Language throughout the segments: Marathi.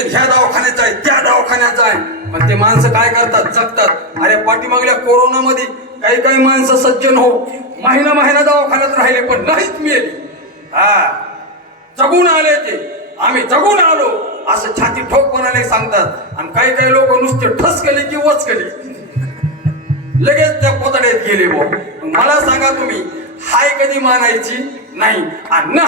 म्हणते ह्या दवाखान्यात जाय त्या दवाखान्यात जाय, पण ते माणसं काय करतात, जगतात. अरे पाठीमागल्या कोरोनामध्ये काही काही माणसं सज्जन हो महिना महिना दवाखान्यात राहिले पण नाहीच मिळेल. हा जगून आले ते, आम्ही जगून आलो असं छाती ठोकपणाने सांगतात. आणि काही काही लोक नुसते ठस केले की वच केले, लगेच त्या पोतड्यात गेले. मला सांगा तुम्ही, हाय कधी मानायची नाही. आणि न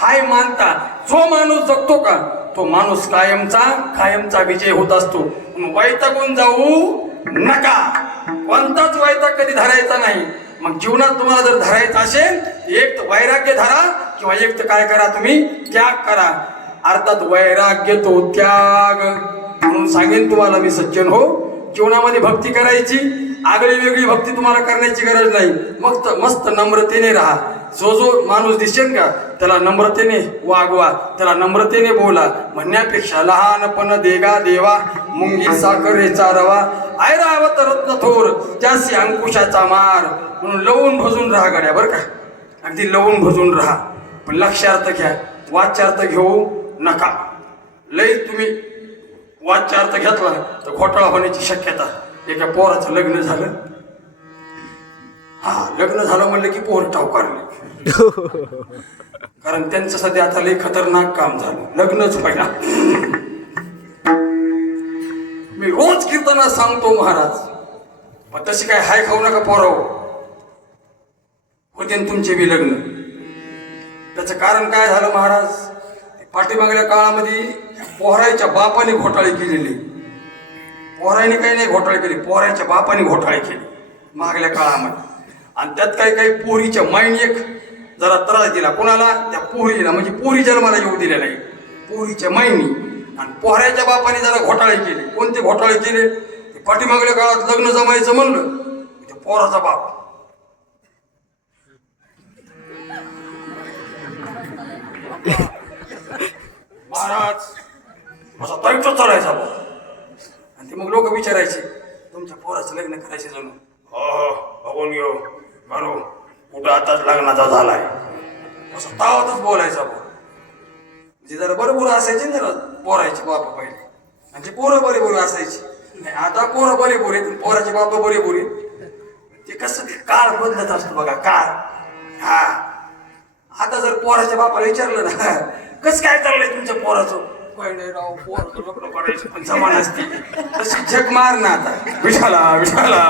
हाय मानता जो माणूस जगतो का तो माणूस कायमचा विजय होत असतो. वैतागून जाऊ नका, कोणताच वैताग कधी धरायचा नाही. मग जीवनात तुम्हाला जर धरायचं असेल एक तर वैराग्य धरा, किंवा एक तर काय करा, तुम्ही त्याग करा. अर्थात वैराग्य तो त्याग. म्हणून सांगेन तुम्हाला मी सज्जन हो, जीवनामध्ये भक्ती करायची, आगळी वेगळी भक्ती तुम्हाला करण्याची गरज नाही. मस्त नम्रतेने राहा. जो माणूस दिसेल का त्याला नम्रतेने वागवा, त्याला नम्रतेने बोला. म्हणण्यापेक्षा लहानपण देगा देवा मुंगी साखरेचा रवा, ऐरावत रत्न थोर त्यासी अंकुशाचा मार. म्हणून लवून भजून राहा गड्या, बरं का, अगदी लवून भजून राहा. पण लक्षार्थ घ्या, वाच्यार्थ घेऊ नका. लई तुम्ही वाच्यार्थ घेतला तर घोटाळा होण्याची शक्यता. एका पोराचं लग्न झालं, लग्न झालं म्हणलं की पोर टावकारले, कारण त्यांचं सध्या आता लई खतरनाक काम झालं, लग्नच पहिला. मी रोज कीर्तनात सांगतो महाराज, पण तशी काय हाय खाऊ नका पोराव, होते तुमचे बी लग्न. त्याचं कारण काय झालं महाराज, पाठीमागल्या काळामध्ये पोहरायच्या बापाने घोटाळे केलेले. पोहरायने काही नाही घोटाळे केले, पोहरायच्या बापाने घोटाळे केले मागल्या काळामध्ये. आणि त्यात काही काही पोरीच्या माईने एक जरा त्रास दिला. कोणाला? त्या पोरीला, म्हणजे पोरी जन्माला येऊ दिल्या नाही, पोरीच्या माईनी. आणि पोहरायच्या बापाने जरा घोटाळे केले. कोणते घोटाळे केले? पाठीमागल्या काळात लग्न जमायचं म्हणलं, ते पोराचा बाप महाराज असा तैकच चालायचा भाऊ. आणि ते मग लोक विचारायचे, तुमच्या पोराचं लग्न करायचे जणू? बघून घेऊ करू, कुठं आताच लग्नाचा झालाय, असं तावातच बोलायचा भाऊ. म्हणजे जरा बरोबर असायचे ना जरा पोरायचे बाप पहिले, आणि ते पोरं बरे बरे असायचे. आता पोरं बरे बोरे, पोराचे बाप बरे बोरे. ते कसं ते काळ बदलत असतो बघा, काळ. हा आता जर पोराच्या बापाला विचारलं ना, कसं काय चाललंय तुमच्या पोराचं, पहिले राव पोराचं लग्न करायचं पण जमान असते, तशी झक मार ना आता. विठाला विठाला.